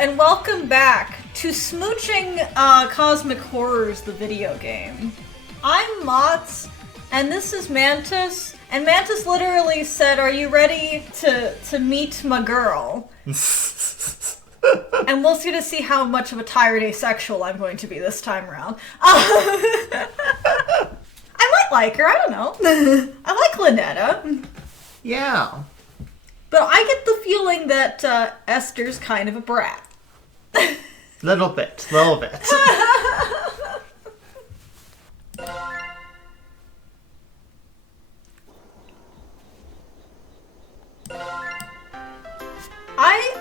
and welcome back to Smooching Cosmic Horrors, the video game. I'm Motts, and this is Mantis, and Mantis literally said, "Are you ready to meet my girl?" And we'll see to see how much of a tired asexual I'm going to be this time around. I might like her, I don't know. I like Ln'eta. Yeah. But I get the feeling that Estir's kind of a brat. Little bit. I,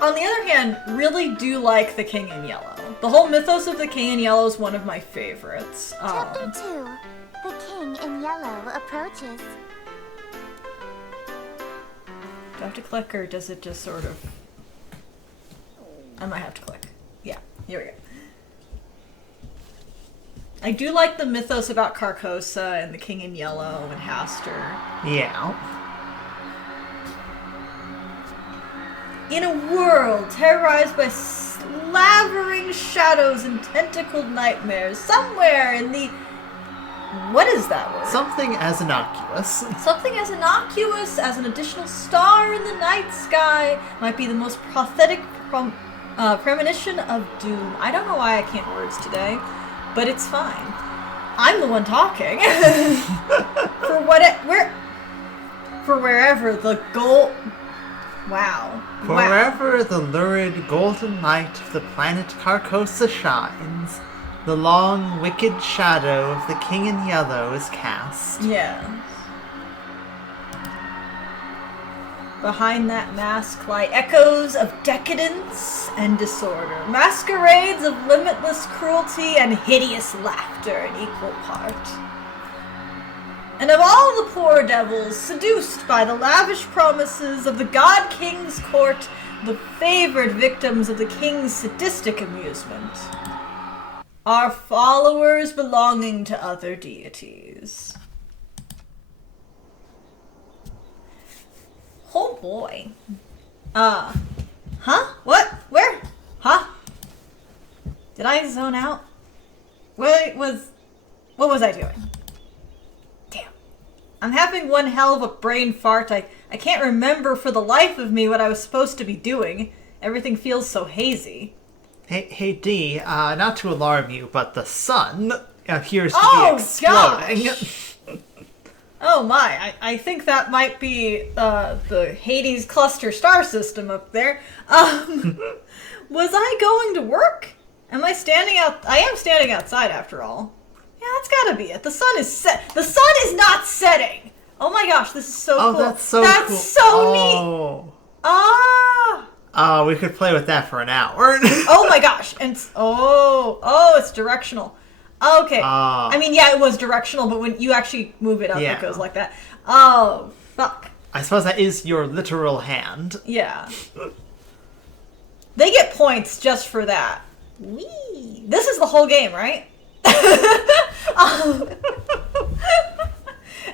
on the other hand, really do like the King in Yellow. The whole mythos of the King in Yellow is one of my favorites. Chapter 2. The King in Yellow approaches. Do I have to click, or does it just sort of... I might have to click. Yeah, here we go. I do like the mythos about Carcosa and the King in Yellow and Hastur. Yeah. In a world terrorized by slavering shadows and tentacled nightmares, somewhere in the... What is that word? Something as innocuous. Something as innocuous as an additional star in the night sky might be the most prophetic premonition of doom. I don't know why I can't words today, but it's fine. I'm the one talking. For wherever the goal... Wow. Forever the lurid golden light of the planet Carcosa shines, the long, wicked shadow of the King in Yellow is cast. Yeah. Behind that mask lie echoes of decadence and disorder, masquerades of limitless cruelty and hideous laughter in equal part. And of all the poor devils seduced by the lavish promises of the God King's court, the favored victims of the King's sadistic amusement are followers belonging to other deities. Oh boy. Huh? What? Where? Huh? Did I zone out? What was I doing? Damn. I'm having one hell of a brain fart. I can't remember for the life of me what I was supposed to be doing. Everything feels so hazy. Hey, Dee, not to alarm you, but the sun appears to be exploding. Gosh. Oh my, I think that might be the Hades cluster star system up there. Was I going to work? Am I standing out? I am standing outside after all. Yeah, that's gotta be it. The sun is set. The sun is not setting! Oh my gosh, this is so cool. That's so cool. That's so neat! Ah! We could play with that for an hour. Oh my gosh, and it's directional. Okay. I mean, yeah, it was directional, but when you actually move it up, it goes like that. Oh, fuck. I suppose that is your literal hand. Yeah. They get points just for that. Whee! This is the whole game, right?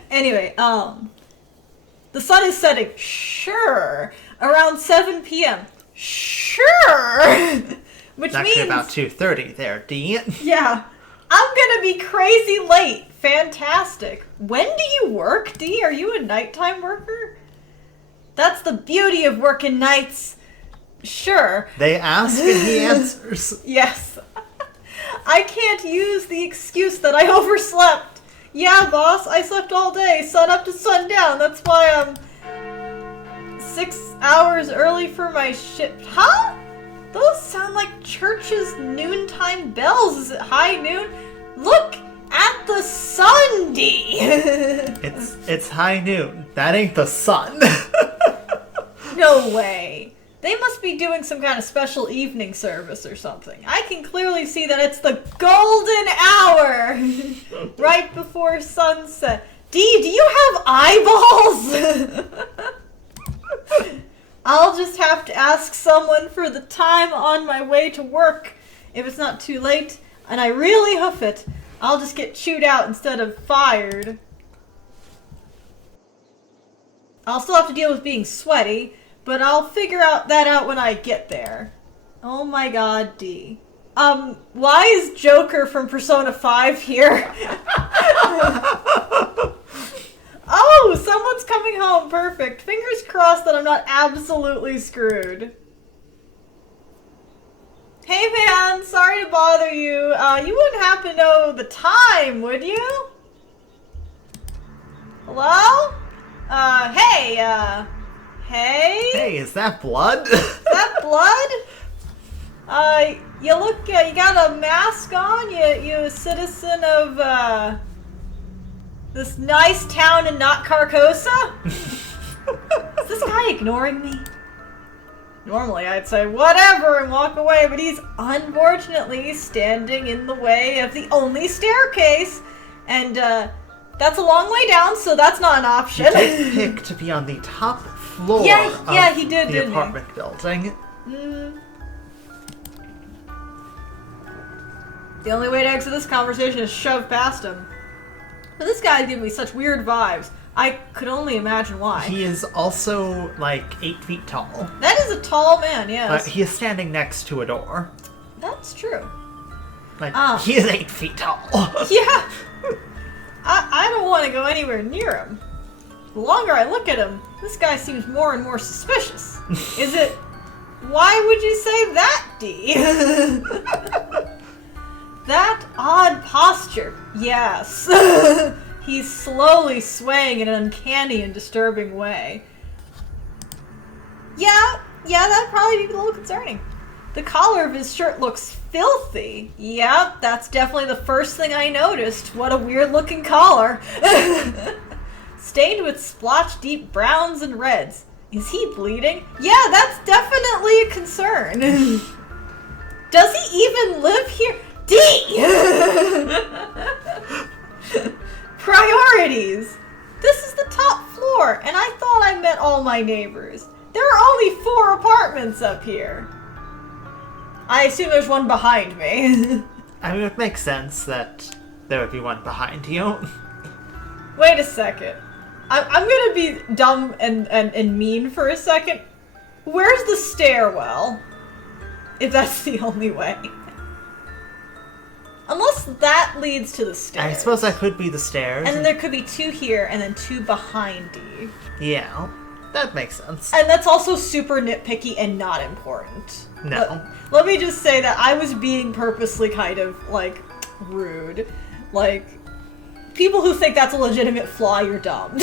Anyway, the sun is setting. Sure. Around 7 p.m. Sure. Which that means... about 2:30 there, Dee. Yeah. I'm gonna be crazy late. Fantastic. When do you work, Dee? Are you a nighttime worker? That's the beauty of working nights. Sure. They ask and he answers. Yes. I can't use the excuse that I overslept. Yeah, boss, I slept all day, sun up to sundown. That's why I'm 6 hours early for my shift. Huh? Those sound like church's noontime bells. Is it high noon? Look at the sun, Dee. It's high noon. That ain't the sun. No way. They must be doing some kind of special evening service or something. I can clearly see that it's the golden hour right before sunset. Dee, do you have eyeballs? I'll just have to ask someone for the time on my way to work. If it's not too late, and I really hoof it, I'll just get chewed out instead of fired. I'll still have to deal with being sweaty, but I'll figure that out when I get there. Oh my god, D. Why is Joker from Persona 5 here? Oh, someone's coming home. Perfect. Fingers crossed that I'm not absolutely screwed. Hey, man. Sorry to bother you. You wouldn't happen to know the time, would you? Hello? Hey, hey? Hey, is that blood? Is that blood? You look, you got a mask on? You a citizen of, this nice town in not Carcosa? Is this guy ignoring me? Normally I'd say whatever and walk away, but he's unfortunately standing in the way of the only staircase. And, that's a long way down, so that's not an option. You did pick to be on the top floor he did, the didn't apartment building. The only way to exit this conversation is shove past him. But this guy's giving me such weird vibes. I could only imagine why. He is also, like, 8 feet tall. That is a tall man, yes. He is standing next to a door. That's true. Like, he is 8 feet tall. Yeah. I don't want to go anywhere near him. The longer I look at him, this guy seems more and more suspicious. Is it... Why would you say that, D? That odd posture. Yes. He's slowly swaying in an uncanny and disturbing way. Yeah, that'd probably be a little concerning. The collar of his shirt looks filthy. Yep, that's definitely the first thing I noticed. What a weird-looking collar. Stained with splotch-deep browns and reds. Is he bleeding? Yeah, that's definitely a concern. Does he even live here? D! Priorities. This is the top floor, and I thought I met all my neighbors. There are only 4 apartments up here. I assume there's one behind me. I mean, it makes sense that there would be one behind you. Wait a second. I'm gonna be dumb and mean for a second. Where's the stairwell? If that's the only way. Unless that leads to the stairs. I suppose that could be the stairs. And then there could be 2 here and then 2 behind you. Yeah, that makes sense. And that's also super nitpicky and not important. No. Let me just say that I was being purposely kind of, like, rude. Like, people who think that's a legitimate flaw, you're dumb.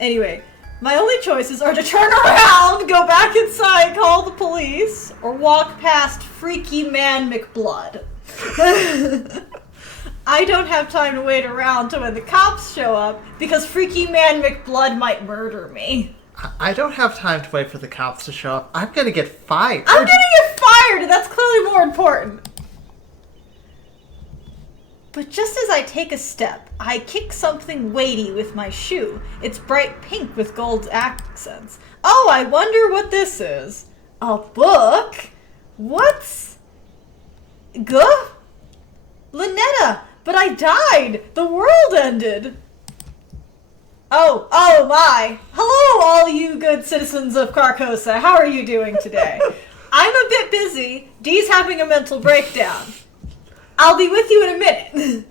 Anyway, my only choices are to turn around, go back inside, call the police, or walk past Freaky Man McBlood. I don't have time to wait around to when the cops show up, because Freaky Man McBlood might murder me. I don't have time to wait for the cops to show up. I'm gonna get fired. I'm gonna get fired, and that's clearly more important. But just as I take a step, I kick something weighty with my shoe. It's bright pink with gold accents. Oh, I wonder what this is. A book? What's... Ln'eta, but I died! The world ended! Oh my! Hello, all you good citizens of Carcosa. How are you doing today? I'm a bit busy. Dee's having a mental breakdown. I'll be with you in a minute.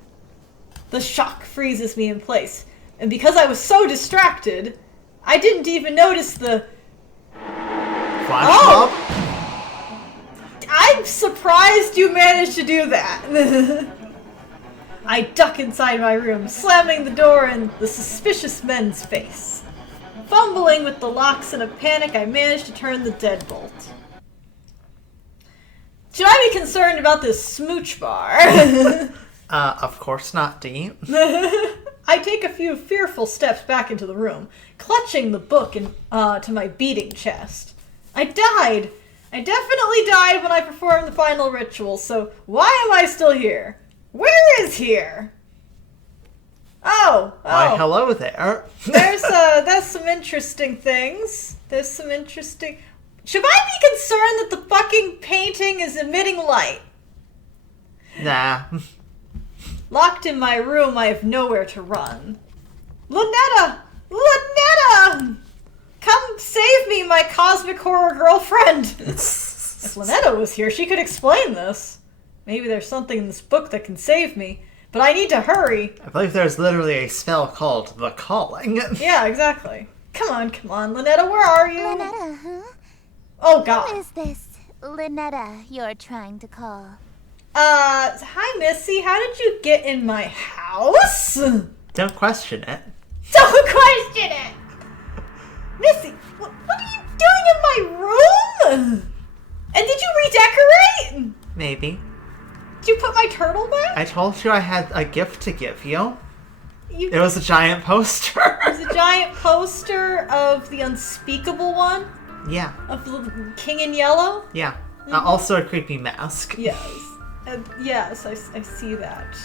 The shock freezes me in place, and because I was so distracted, I didn't even notice the... Flash mob? I'm surprised you managed to do that. I duck inside my room, slamming the door in the suspicious men's face. Fumbling with the locks in a panic, I manage to turn the deadbolt. Should I be concerned about this smooch bar? Of course not, Dee. I take a few fearful steps back into the room, clutching the book to my beating chest. I died! I definitely died when I performed the final ritual, so why am I still here? Where is here? Oh. Why, hello there. There's some interesting things. There's some interesting... Should I be concerned that the fucking painting is emitting light? Nah. Locked in my room, I have nowhere to run. Ln'eta! Ln'eta! Come save me, my cosmic horror girlfriend! If Ln'eta was here, she could explain this. Maybe there's something in this book that can save me. But I need to hurry. I believe there's literally a spell called The Calling. Yeah, exactly. Come on, Ln'eta, where are you? Ln'eta, huh? Oh, Who God. is this Ln'eta you're trying to call? Hi, Missy. How did you get in my house? Don't question it. Don't question it! Missy, what are you doing in my room? And did you redecorate? Maybe. Did you put my turtle back? I told you I had a gift to give you. It It was a giant poster. was a giant poster of the unspeakable one? Yeah, Of the King in Yellow? yeah. Also a creepy mask. Yes. Yes, I see that.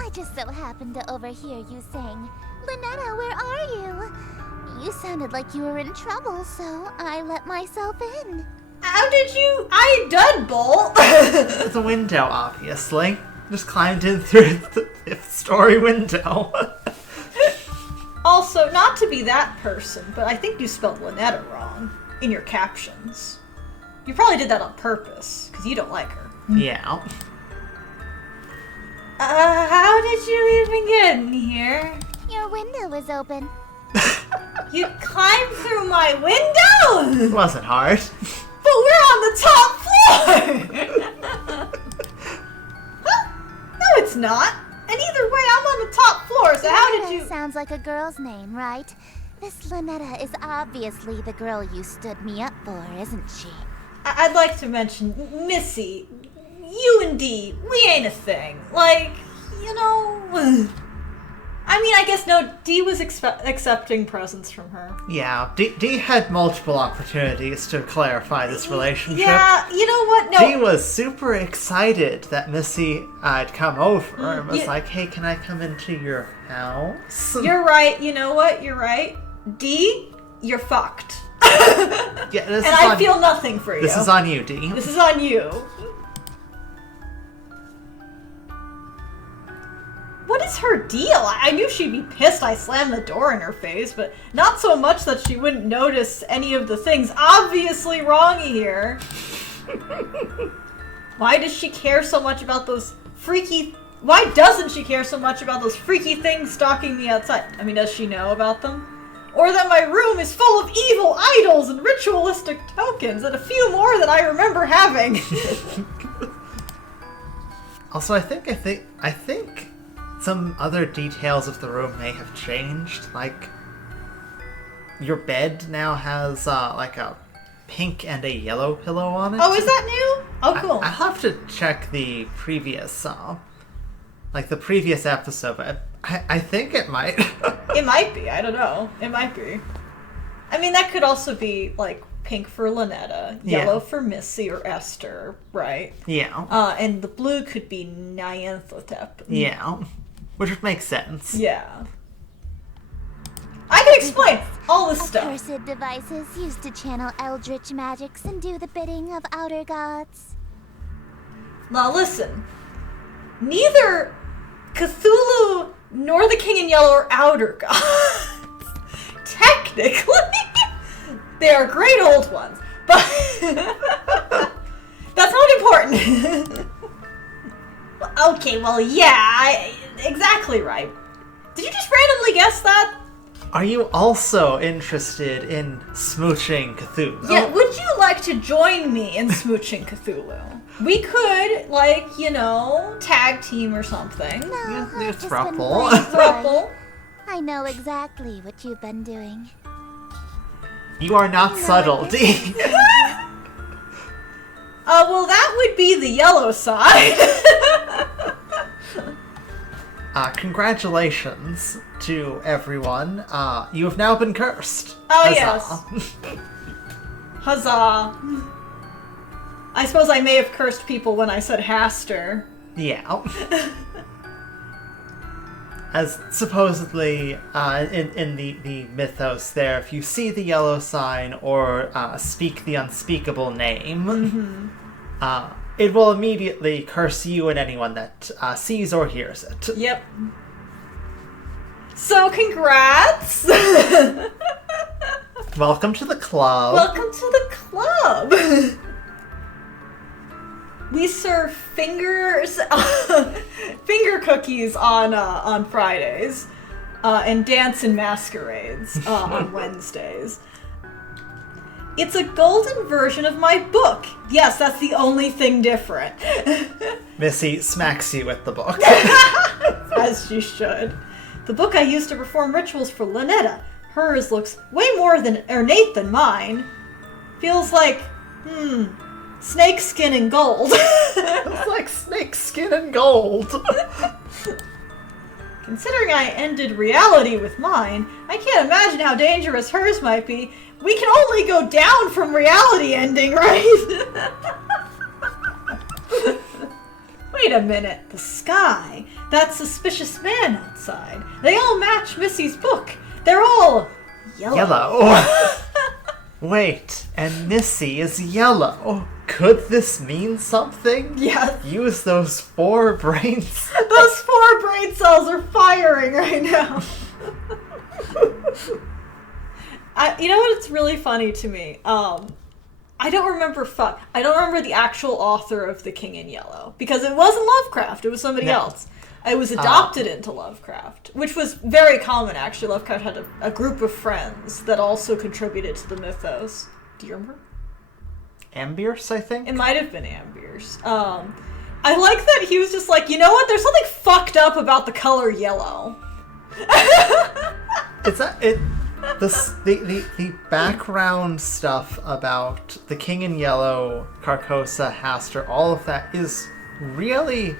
I just so happened to overhear you saying, Ln'eta, where are you? You sounded like you were in trouble, so I let myself in. How did you... I deadbolt! The window, obviously. Just climbed in through the 5th story window. Also, not to be that person, but I think you spelled Ln'eta wrong in your captions. You probably did that on purpose, because you don't like her. Yeah. How did you even get in here? Your window was open. You climbed through my window? It wasn't hard. But we're on the top floor! Huh? No, it's not. And either way, I'm on the top floor, so how did you... Sounds like a girl's name, right? This Ln'eta is obviously the girl you stood me up for, isn't she? I'd like to mention, Missy, you and Dee, we ain't a thing. Like, you know... I mean, I guess no, Dee was accepting presents from her. Yeah, Dee had multiple opportunities to clarify this relationship. Yeah, you know what? No. Dee was super excited that Missy had come over and was like, hey, can I come into your house? You're right. You know what? You're right. Dee, you're fucked. Yeah, and I feel nothing for you. This is on you, Dee. This is on you. What is her deal? I knew she'd be pissed I slammed the door in her face, but not so much that she wouldn't notice any of the things obviously wrong here. Why does she care so much about those freaky... Why doesn't she care so much about those freaky things stalking me outside? I mean, does she know about them? Or that my room is full of evil idols and ritualistic tokens, and a few more that I remember having. Also, I think some other details of the room may have changed. Like, your bed now has like a pink and a yellow pillow on it. Oh, is that new? Oh, cool. I'll have to check the previous, the previous episode, but I think it might. It might be. I don't know. It might be. I mean, that could also be, like, pink for Ln'eta, yellow for Missy or Estir, right? Yeah. And the blue could be Nyanthlotep. Yeah. Which would make sense. Yeah. I can explain all this stuff. Accursed devices used to channel eldritch magics and do the bidding of outer gods. Now listen. Neither Cthulhu nor the King in Yellow are outer gods. Technically. They are great old ones. But that's not important. Okay, well, yeah, exactly right. Did you just randomly guess that? Are you also interested in smooching Cthulhu? Yeah, would you like to join me in smooching Cthulhu? We could, like, you know, tag team or something. No, Yeah, I've it's just Ruffle. been playing Thruple. I know exactly what you've been doing. You are not subtle, Dee. Well, that would be the yellow side. Congratulations to everyone. You have now been cursed. Oh, Huzzah. yes. Huzzah. I suppose I may have cursed people when I said Haster. Yeah. As supposedly, in the mythos there, if you see the yellow sign or speak the unspeakable name, it will immediately curse you and anyone that sees or hears it. Yep. So congrats! Welcome to the club. Welcome to the club! We serve finger cookies on Fridays, and dance and masquerades on Wednesdays. It's a golden version of my book. Yes, that's the only thing different. Missy smacks you with the book. As she should. The book I used to perform rituals for Ln'eta. Hers looks way more ornate than mine. Feels like, snake skin and gold. It's like snake skin and gold. Considering I ended reality with mine, I can't imagine how dangerous hers might be. We can only go down from reality ending, right? Wait a minute, the sky. That suspicious man outside. They all match Missy's book. They're all yellow. Wait, and Missy is yellow. Could this mean something? Yes. Use those 4 brains. Those 4 brain cells are firing right now. You know what's really funny to me? I don't remember the actual author of The King in Yellow, because it wasn't Lovecraft, it was somebody else. It was adopted into Lovecraft, which was very common, actually. Lovecraft had a group of friends that also contributed to the mythos. Do you remember? Ambiers, I think? It might have been Ambiers. I like that he was just like, you know what? There's something fucked up about the color yellow. The background stuff about the King in Yellow, Carcosa, Hastur, all of that is really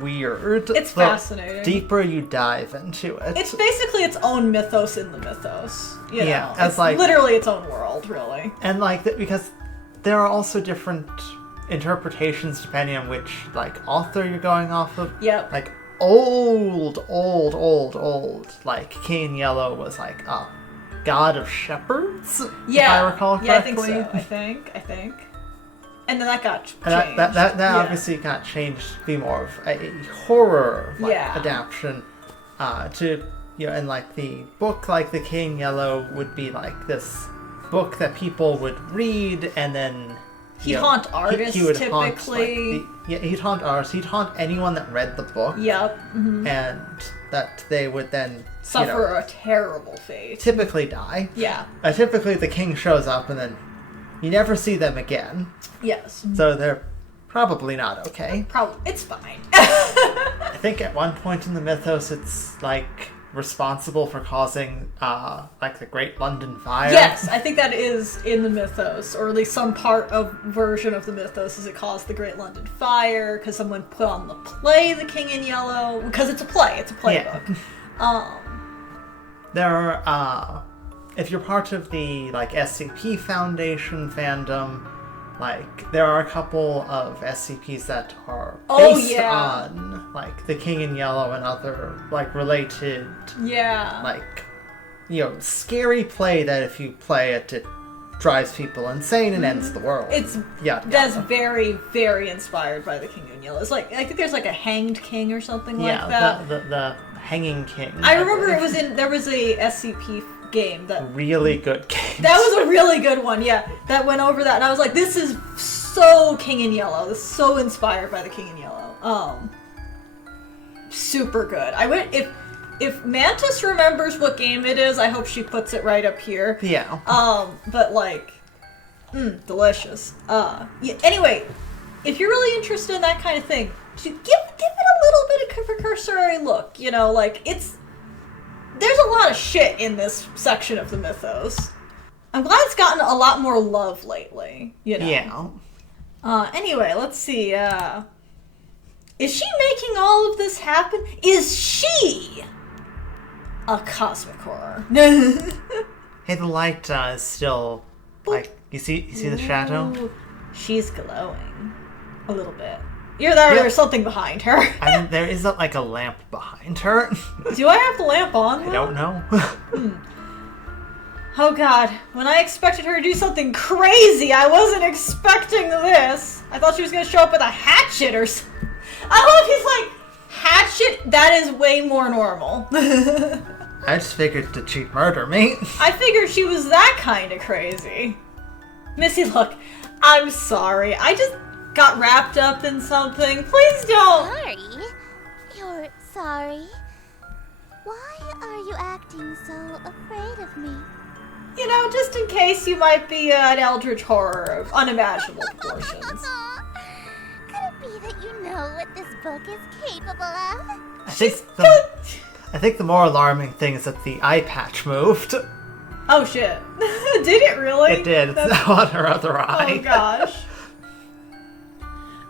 weird. It's fascinating. Deeper you dive into it. It's basically its own mythos in the mythos. You know? Yeah, it's like literally its own world, really. And because there are also different interpretations depending on which author you're going off of. Yep. Old, like King in Yellow was a god of shepherds. Yeah, if I recall correctly. Yeah, I think so. I think. And then that got changed. And that obviously got changed to be more of a horror adaptation to and the book The King in Yellow would be this book that people would read and then he'd haunt artists he would typically. He'd haunt artists. He'd haunt anyone that read the book. Yep. Mm-hmm. And that they would then suffer a terrible fate. Typically die. Yeah. Typically the king shows up and then you never see them again. Yes. So they're probably not okay. It's fine. I think at one point in the mythos it's responsible for causing the Great London Fire. Yes, I think that is in the mythos, or at least some version of the mythos is it caused the Great London Fire because someone put on the play The King in Yellow, because it's a playbook. There are if you're part of the SCP Foundation fandom, there are a couple of SCPs that are based on The King in Yellow and other related scary play that if you play it, it drives people insane and ends the world. That's very, very inspired by The King in Yellow. It's I think there's a hanged king or something like that. The hanging king. I remember there was a SCP game really good game. That was a really good one, yeah. That went over that, and I was like, this is so King in Yellow. This is so inspired by The King in Yellow. Super good. If Mantis remembers what game it is, I hope she puts it right up here. Yeah. But delicious. Anyway, if you're really interested in that kind of thing, give it a little bit of a cursory look. There's a lot of shit in this section of the mythos. I'm glad it's gotten a lot more love lately, Yeah. Anyway, let's see, is she making all of this happen? Is she a cosmic horror? Hey, the light is still, you see the shadow? Ooh, she's glowing. A little bit. Either that or there's something behind her. There is a lamp behind her. Do I have the lamp on, though? I don't know. Oh god, when I expected her to do something crazy, I wasn't expecting this. I thought she was going to show up with a hatchet or something. I love he's hatchet, that is way more normal. I just figured that she'd murder me. I figured she was that kind of crazy. Missy, look, I'm sorry. I just got wrapped up in something. Please don't. Sorry? You're sorry? Why are you acting so afraid of me? You know, just in case you might be an eldritch horror of unimaginable proportions. Could it be that you know what this book is capable of? I think the more alarming thing is that the eye patch moved. Oh shit. Did it really? It did. It's now on her other eye. Oh gosh.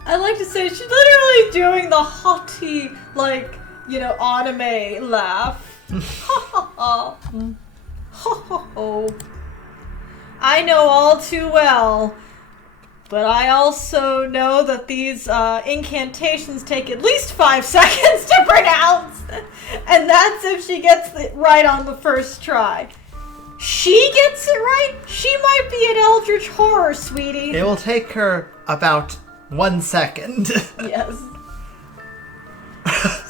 I like to say she's literally doing the haughty, like, you know, anime laugh. Ha ha ha. Ho ho ho. I know all too well, but I also know that these incantations take at least 5 seconds to pronounce, and that's if she gets it right on the first try. She gets it right? She might be an eldritch horror, sweetie. It will take her about 1 second. Yes.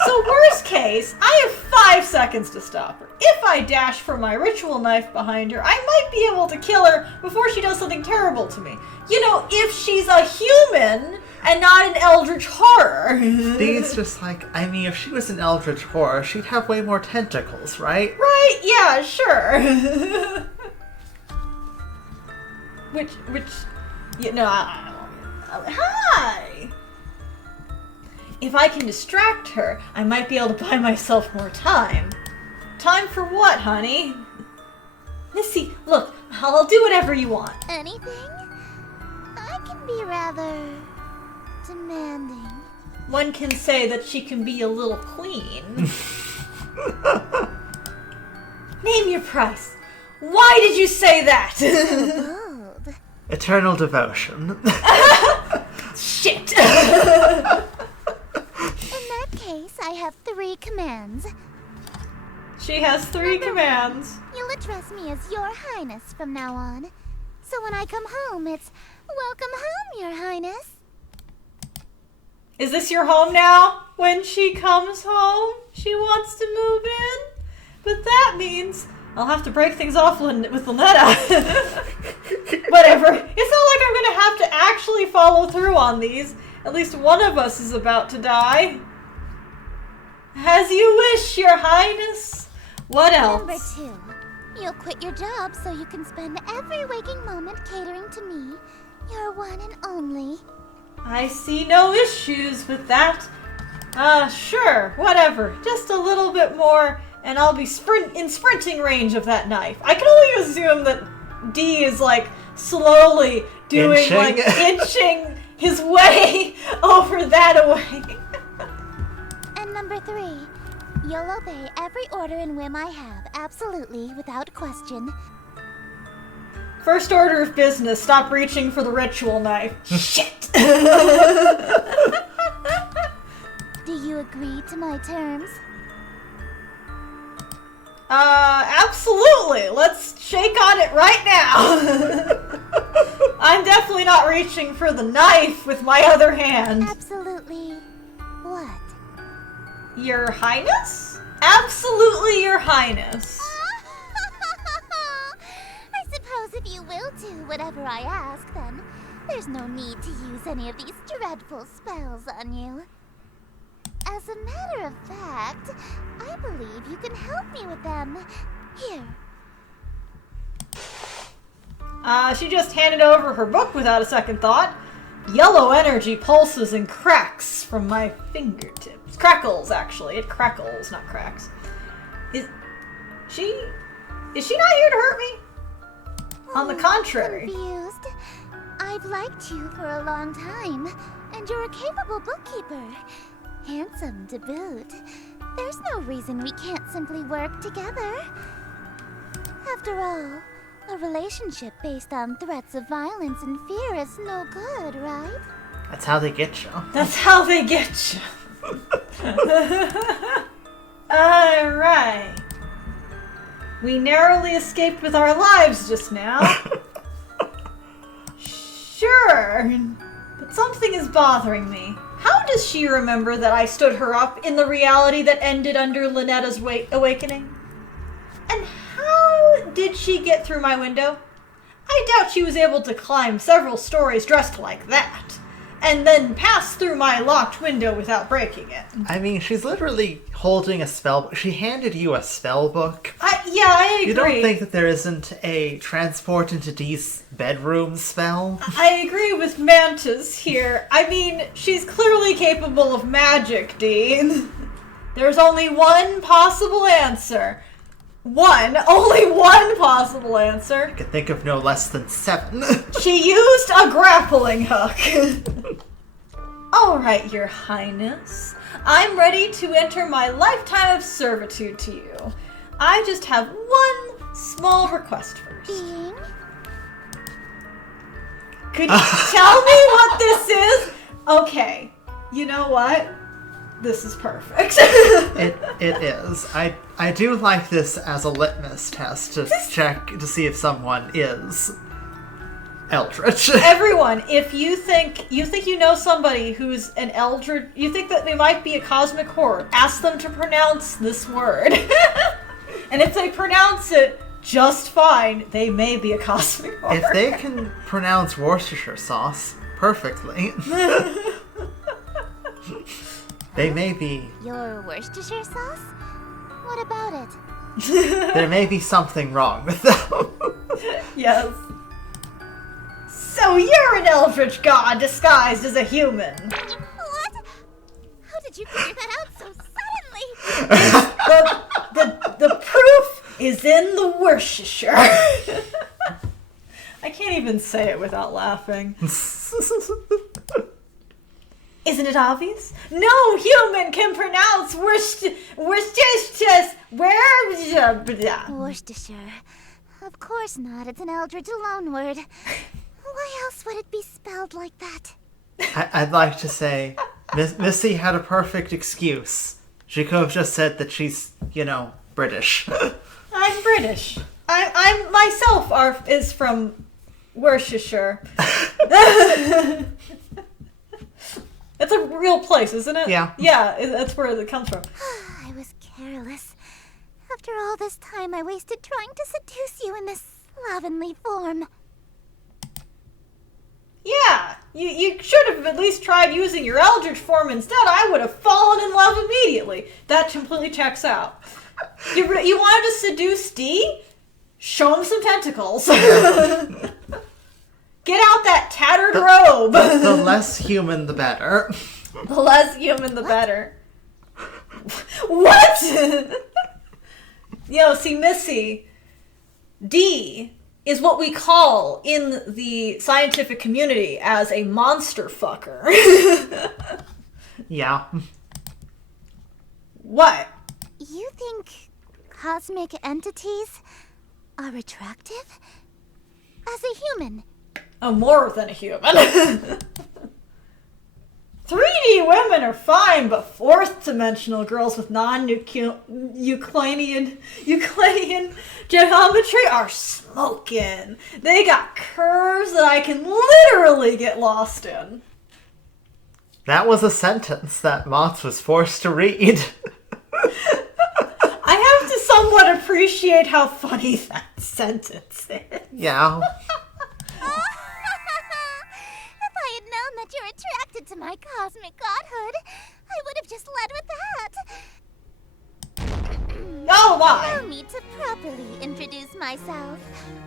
So worst case, I have 5 seconds to stop her. If I dash for my ritual knife behind her, I might be able to kill her before she does something terrible to me. You know, if she's a human and not an eldritch horror. Dee's just like, I mean, if she was an eldritch horror, she'd have way more tentacles, right? Right? Yeah, sure. You know, hi! If I can distract her, I might be able to buy myself more time. Time for what, honey? Missy, look, I'll do whatever you want. Anything? I can be rather demanding. One can say that she can be a little queen. Name your price. Why did you say that? Bold. Eternal devotion. Shit! In that case, I have 3 commands. She has 3 commands. You'll address me as Your Highness from now on. So when I come home, it's welcome home, Your Highness. Is this your home now? When she comes home, she wants to move in? But that means I'll have to break things off with Ln'eta. Whatever. It's not like I'm gonna have to actually follow through on these. At least one of us is about to die. As you wish, Your Highness. What else? Number 2. You'll quit your job so you can spend every waking moment catering to me, your one and only. I see no issues with that. Sure, whatever. Just a little bit more, and I'll be in sprinting range of that knife. I can only assume that D is, like, slowly doing, inching his way over that away. And number 3. You'll obey every order and whim I have, absolutely, without question. First order of business, stop reaching for the ritual knife. Shit! Do you agree to my terms? Absolutely! Let's shake on it right now! I'm definitely not reaching for the knife with my other hand. Absolutely. What? Your Highness? Absolutely, Your Highness. I suppose if you will do whatever I ask, then there's no need to use any of these dreadful spells on you. As a matter of fact, I believe you can help me with them. Here. She just handed over her book without a second thought. Yellow energy pulses and cracks from my fingertips. Crackles, actually. It crackles, not cracks. Is she not here to hurt me? On the contrary. Confused. I've liked you for a long time, and you're a capable bookkeeper. Handsome to boot. There's no reason we can't simply work together. After all, a relationship based on threats of violence and fear is no good, right? That's how they get you. That's how they get you. Alright. We narrowly escaped with our lives just now. Sure. But something is bothering me. How does she remember that I stood her up in the reality that ended under Ln'eta's awakening? And how did she get through my window? I doubt she was able to climb several stories dressed like that, and then pass through my locked window without breaking it. I mean, she's literally holding a spell book. She handed you a spell book. I agree. You don't think that there isn't a transport into Dee's bedroom spell? I agree with Mantis here. I mean, she's clearly capable of magic, Dean. There's only one possible answer. Only one possible answer. I could think of no less than 7. She used a grappling hook. All right, Your Highness. I'm ready to enter my lifetime of servitude to you. I just have one small request first. Being? Could you tell me what this is? Okay, you know what? This is perfect. It is. I do like this as a litmus test to check to see if someone is Eldritch. Everyone, if you think you know somebody who's an Eldritch, you think that they might be a cosmic horde, ask them to pronounce this word. And if they pronounce it just fine, they may be a cosmic horde. If they can pronounce Worcestershire sauce perfectly, they may be. Your Worcestershire sauce? What about it? There may be something wrong with them. Yes. So you're an Eldritch God disguised as a human. What? How did you figure that out so suddenly? The proof is in the Worcestershire. I can't even say it without laughing. Isn't it obvious? No human can pronounce Worcestershire. Worcestershire. Of course not. It's an Eldritch loanword. Why else would it be spelled like that? I'd like to say, Missy had a perfect excuse. She could have just said that she's, British. I'm British. I'm myself is from Worcestershire. It's a real place, isn't it? Yeah. Yeah, that's where it comes from. I was careless. After all this time I wasted trying to seduce you in this slovenly form. Yeah, you should have at least tried using your Eldritch form instead. I would have fallen in love immediately. That completely checks out. You wanted to seduce Dee? Show him some tentacles. Get out that tattered robe. The less human, the better. The less human, the better. What? See, Missy, Dee is what we call in the scientific community as a monster fucker. Yeah. What? You think cosmic entities are attractive? As a human? Oh, more than a human. 3D women are fine, but fourth dimensional girls with non-Euclidean geometry are smoking. They got curves that I can literally get lost in. That was a sentence that Motts was forced to read. I have to somewhat appreciate how funny that sentence is. Yeah. If I had known that you're attracted to my cosmic godhood, I would have just led with that. Oh my! Allow me to properly introduce myself.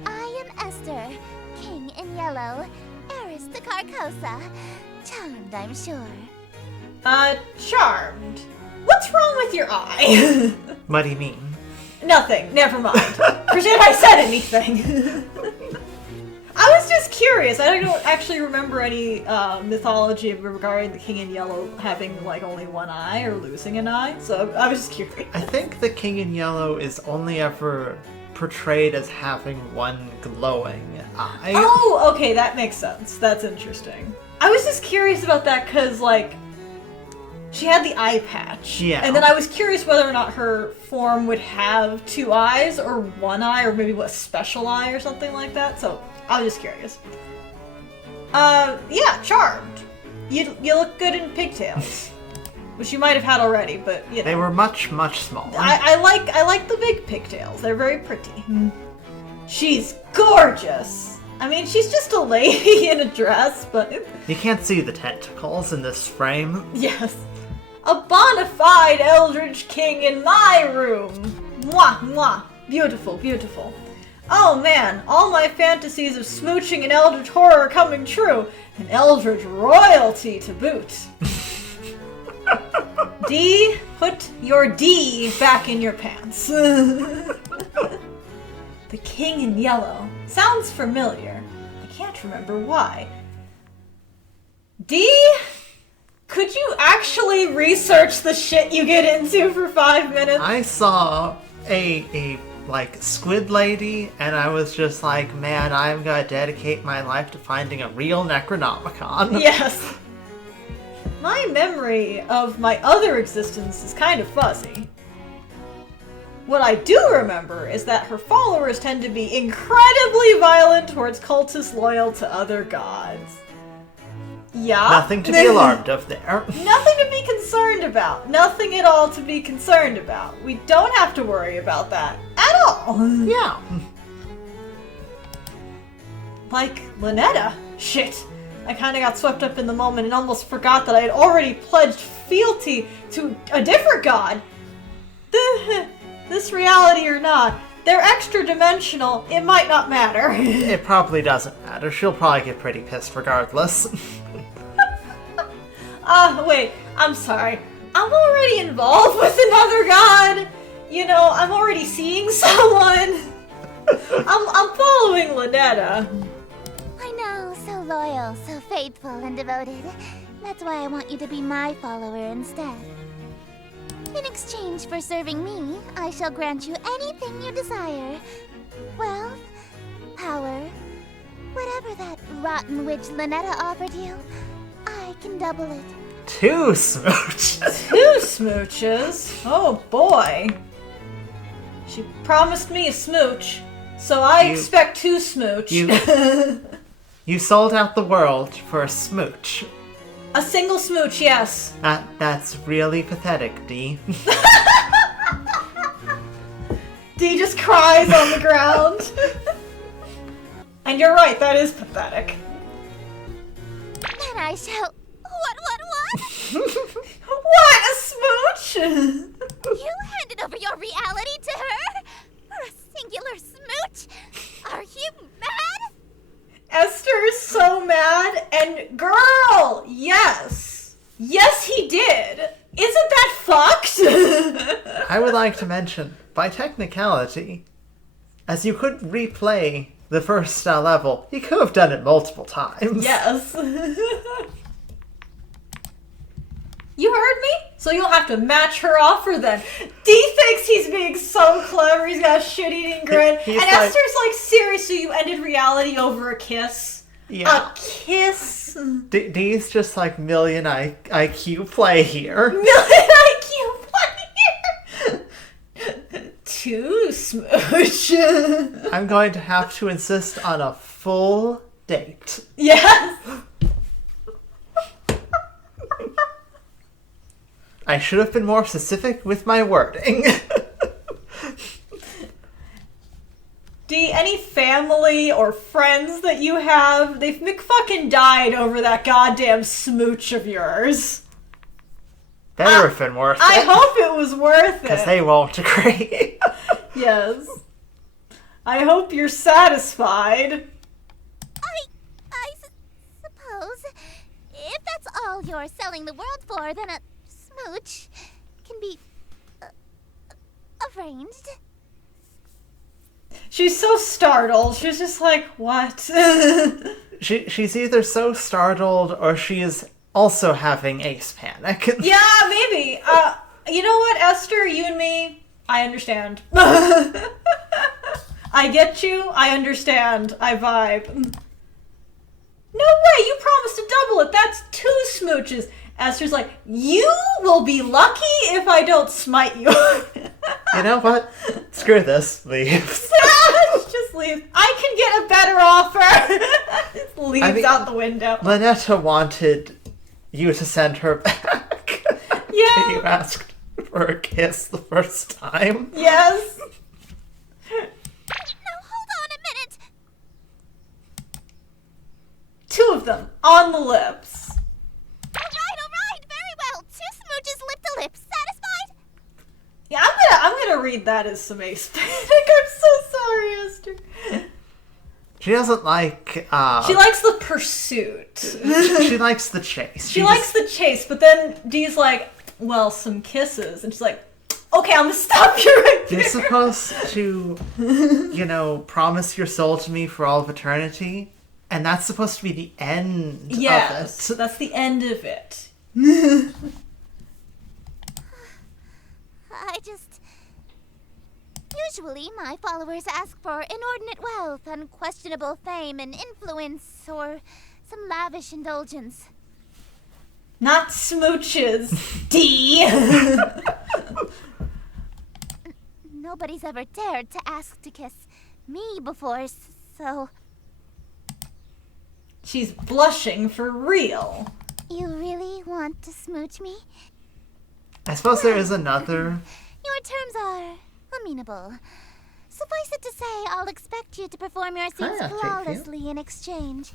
I am Estir, King in Yellow, heiress to Carcosa. Charmed, I'm sure. Charmed. What's wrong with your eye? What do you mean? Nothing. Never mind. Pretend I said anything. I was just curious. I don't actually remember any mythology regarding the King in Yellow having only one eye or losing an eye. So I was just curious. I think the King in Yellow is only ever portrayed as having one glowing eye. Oh, okay, that makes sense. That's interesting. I was just curious about that because, she had the eye patch. Yeah. And then I was curious whether or not her form would have two eyes or one eye or maybe a special eye or something like that. So I was just curious. Yeah, charmed. You look good in pigtails. which you might have had already, but you know. They were much, much smaller. I like the big pigtails. They're very pretty. She's gorgeous. I mean, she's just a lady in a dress, but... You can't see the tentacles in this frame. Yes. A bona fide Eldritch King in my room. Mwah, mwah. Beautiful, beautiful. Oh man, all my fantasies of smooching and Eldritch horror are coming true. And Eldritch royalty to boot. D, put your D back in your pants. The King in Yellow. Sounds familiar. I can't remember why. D, could you actually research the shit you get into for 5 minutes? I saw a squid lady, and I was just like, man, I'm gonna dedicate my life to finding a real Necronomicon. Yes. My memory of my other existence is kind of fuzzy. What I do remember is that her followers tend to be incredibly violent towards cultists loyal to other gods. Yeah. Nothing to be alarmed of there. Nothing to be concerned about. Nothing at all to be concerned about. We don't have to worry about that at all. Yeah. Like Ln'eta. Shit. I kind of got swept up in the moment and almost forgot that I had already pledged fealty to a different god. This reality or not, they're extra-dimensional. It might not matter. It probably doesn't matter. She'll probably get pretty pissed regardless. Wait, I'm sorry. I'm already involved with another god. You know, I'm already seeing someone. I'm following Ln'eta. I know, so loyal, so faithful and devoted. That's why I want you to be my follower instead. In exchange for serving me, I shall grant you anything you desire. Wealth, power, whatever that rotten witch Ln'eta offered you, I can double it. 2 smooch. 2 smooches? Oh boy. She promised me a smooch, so I expect 2 smooch. You sold out the world for a smooch. A single smooch, yes. That's really pathetic, D. D just cries on the ground. And you're right, that is pathetic. Then I shall... What? What? A smooch? You handed over your reality to her? For a singular smooch? Are you mad? Estir is so mad, and girl, yes. Yes, he did. Isn't that fucked? I would like to mention, by technicality, as you could replay the first level, you could have done it multiple times. Yes. You heard me? So you'll have to match her offer then. D thinks he's being so clever, he's got a shit-eating grin. And Esther's like, seriously, you ended reality over a kiss? Yeah. A kiss? D's just like million IQ play here. Million IQ play here! 2 smooch. I'm going to have to insist on a full date. Yes! I should have been more specific with my wording. D, any family or friends that you have, they've McFucking died over that goddamn smooch of yours. Better have been worth it. I hope it was worth it. Because they won't agree. Yes. I hope you're satisfied. I suppose. If that's all you're selling the world for, then a smooch can be arranged. She's so startled. She's just like, what? She's either so startled or she is also having ace panic. Yeah, maybe. You know what, Estir? You and me, I understand. I get you. I understand. I vibe. No way, you promised to double it. That's 2 smooches. Estir's like, you will be lucky if I don't smite you. You know what? Screw this. Leaves. Just leave. I can get a better offer. Just leaves out the window. Ln'eta wanted you to send her back. Yeah. You asked for a kiss the first time. Yes. No, hold on a minute. 2 of them on the lips. All right, very well. 2 smooches lip to lip. Satisfied? Yeah, I'm gonna read that as some ace panic. I'm so sorry, Esther. She doesn't like, She likes the pursuit. she likes the chase. She likes the chase, but then Dee's like, well, some kisses. And she's like, okay, I'm gonna stop you right there. You're supposed to, promise your soul to me for all of eternity. And that's supposed to be the end Yes, of it. that's the end of it. Usually, my followers ask for inordinate wealth, unquestionable fame, and influence, or some lavish indulgence. Not smooches, D. Nobody's ever dared to ask to kiss me before, so... She's blushing for real. You really want to smooch me? I suppose there is another... Your terms are amenable. Suffice it to say, I'll expect you to perform your scenes Thank you. flawlessly in exchange.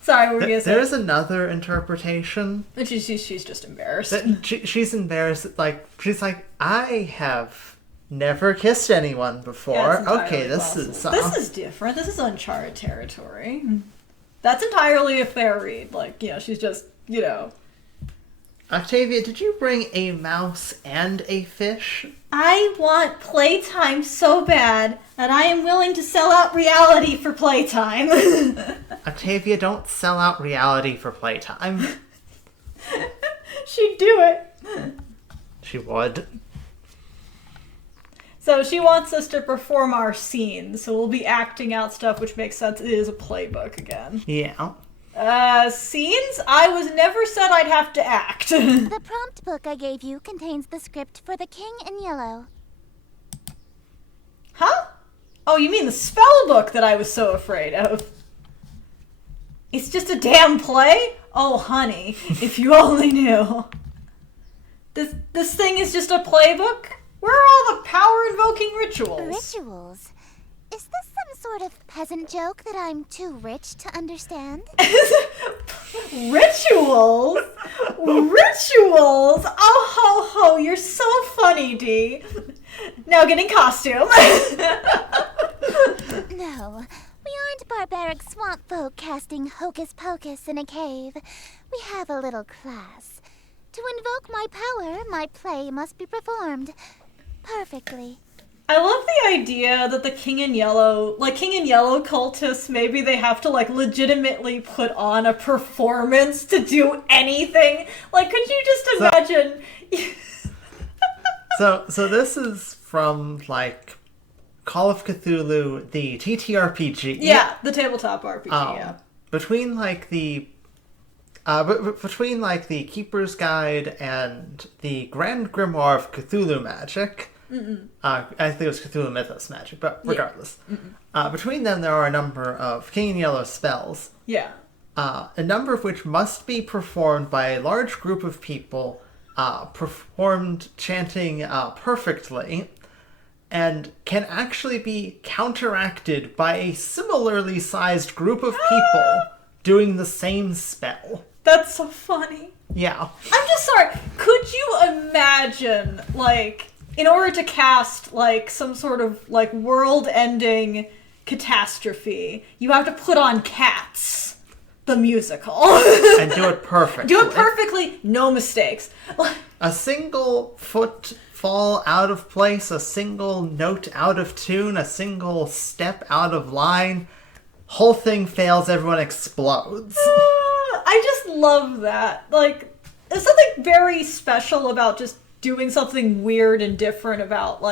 Sorry, what were you gonna say? There is another interpretation. And she's just embarrassed. That she's embarrassed. She's like, I have never kissed anyone before. Yeah, it's entirely okay, this possible. is... This is different. This is uncharted territory. That's entirely a fair read. She's just, Octavia, did you bring a mouse and a fish? I want playtime so bad that I am willing to sell out reality for playtime. Octavia, don't sell out reality for playtime. She'd do it. She would. So she wants us to perform our scenes, so we'll be acting out stuff, which makes sense. It is a playbook again. Yeah. Scenes? I was never said I'd have to act. The prompt book I gave you contains the script for The King in Yellow. Huh? Oh, you mean the spell book that I was so afraid of? It's just a damn play? Oh, honey, if you only knew. This thing is just a playbook? Where are all the power-invoking rituals? Rituals? Is this some sort of peasant joke that I'm too rich to understand? Rituals? Rituals? Oh, ho, ho, you're so funny, Dee. Now get in costume. No, we aren't barbaric swamp folk casting hocus pocus in a cave. We have a little class. To invoke my power, my play must be performed perfectly. I love the idea that the King in Yellow cultists, maybe they have to, legitimately put on a performance to do anything. Could you just imagine? So this is from, Call of Cthulhu, the TTRPG. Yeah, the tabletop RPG, yeah. Between, between the Keeper's Guide and the Grand Grimoire of Cthulhu Magic, I think it was Cthulhu Mythos Magic, but regardless. Yeah. Between them, there are a number of King in Yellow spells. Yeah. A number of which must be performed by a large group of people, performed chanting perfectly, and can actually be counteracted by a similarly sized group of people doing the same spell. That's so funny. Yeah. I'm just sorry. Could you imagine, in order to cast, some sort of, world-ending catastrophe, you have to put on Cats, the musical. And do it perfectly. Do it perfectly, no mistakes. A single foot fall out of place, a single note out of tune, a single step out of line, whole thing fails, everyone explodes. I just love that. There's something very special about just doing something weird and different about,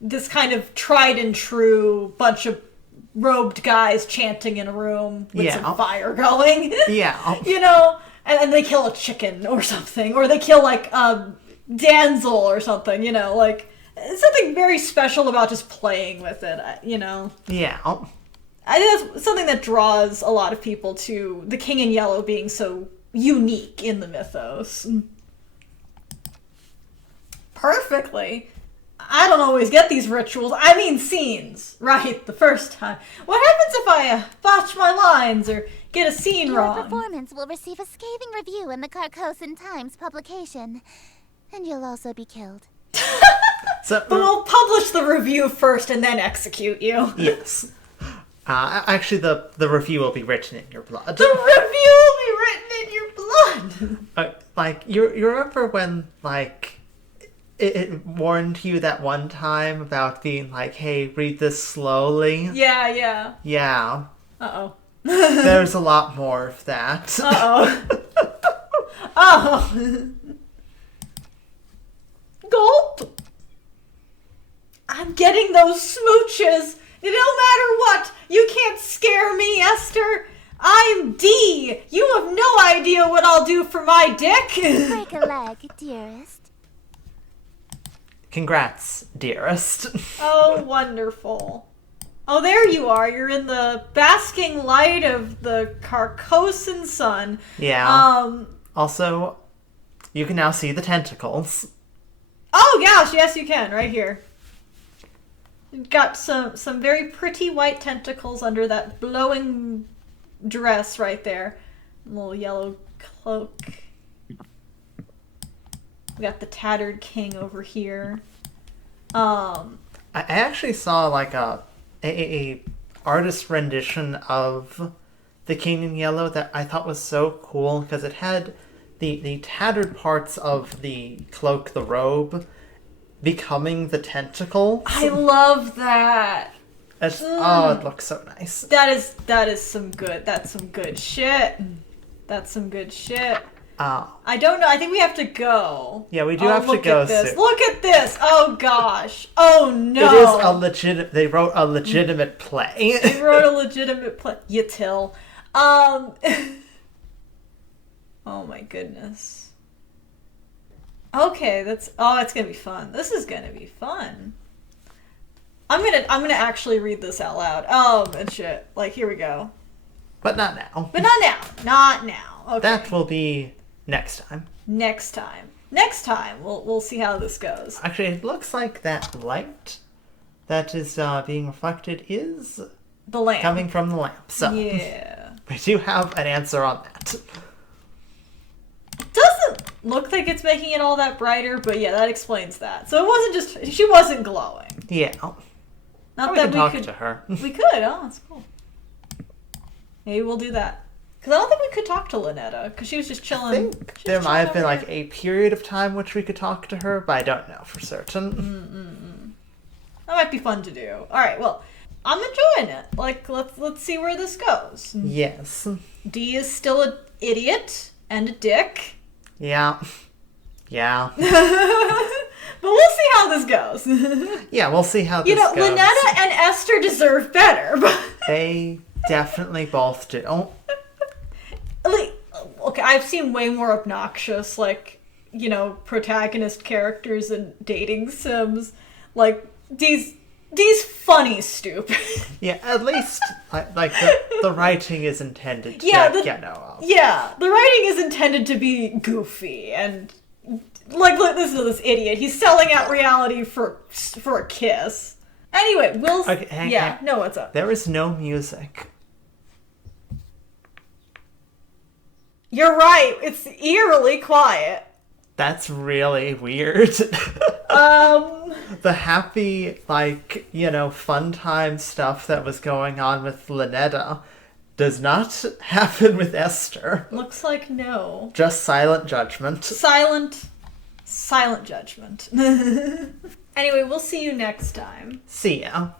this kind of tried and true bunch of robed guys chanting in a room with some fire going. Yeah. And they kill a chicken or something. Or they kill, Danzel or something, it's something very special about just playing with it, Yeah. I think that's something that draws a lot of people to the King in Yellow being so unique in the mythos. Perfectly. I don't always get these rituals. I mean scenes. Right, the first time. What happens if I botch my lines or get a scene Your wrong? performance will receive a scathing review in the Carcosan Times publication. And you'll also be killed. So, But we'll publish the review first and then execute you. yes. Actually, the review will be written in your blood. The review will be written in your blood. Like, you remember when, like, it warned you that one time about being like, hey, read this slowly? Yeah. Yeah. Uh-oh. There's a lot more of that. Uh-oh. Oh. Gulp. I'm getting those smooches. No matter what, you can't scare me, Esther. I'm D. You have no idea what I'll do for my dick. Break a leg, dearest. Congrats, dearest. Oh, wonderful. Oh, there you are. You're in the basking light of the Carcosan sun. Yeah. Also, you can now see the tentacles. Oh, gosh, yes, you can. Right here. You've got some very pretty white tentacles under that blowing dress right there. Little yellow cloak. We got the tattered king over here. I actually saw like a artist rendition of the king in yellow that I thought was so cool because it had the tattered parts of the cloak, the robe, becoming the tentacles. I love that. Oh, it looks so nice. That is some good. That's some good shit. That's some good shit. I don't know. I think we have to go. Yeah, we do have to go soon. Look at this. Oh gosh. Oh no. It is a legit. They wrote a legitimate play. They wrote a legitimate play. You till. Oh my goodness. Okay, it's gonna be fun. This is gonna be fun. I'm gonna actually read this out loud. And shit. Like, here we go. But not now. But not now. Not now. Okay. That will be next time. Next time. We'll see how this goes. Actually, it looks like that light that is being reflected is The lamp. coming from the lamp. So Yeah. we do have an answer on that. Doesn't look like it's making it all that brighter, but yeah, that explains that. So it wasn't just she wasn't glowing. Yeah. Not we that can talk to her. We could. Oh, that's cool. Maybe we'll do that. Because I don't think we could talk to Ln'eta, because she was just chilling. I think there might have been like a period of time which we could talk to her, but I don't know for certain. That might be fun to do. All right, well, I'm enjoying it. Like, let's see where this goes. Yes. D is still an idiot and a dick. Yeah. Yeah. But we'll see how this goes. Yeah, we'll see how this goes. Ln'eta and Esther deserve better. But They definitely both do. like, okay, I've seen way more obnoxious, like, protagonist characters in dating sims. Like, these funny stupid. Yeah, at least like the writing is intended to Yeah, Yeah, the writing is intended to be goofy and like listen to this idiot. He's selling out reality for a kiss. Anyway, Okay, hang on. no, what's up? There is no music. You're right. It's eerily quiet. That's really weird. The happy, fun time stuff that was going on with Ln'eta does not happen with Estir. Looks like no. Just silent judgment. Silent judgment. Anyway, we'll see you next time. See ya.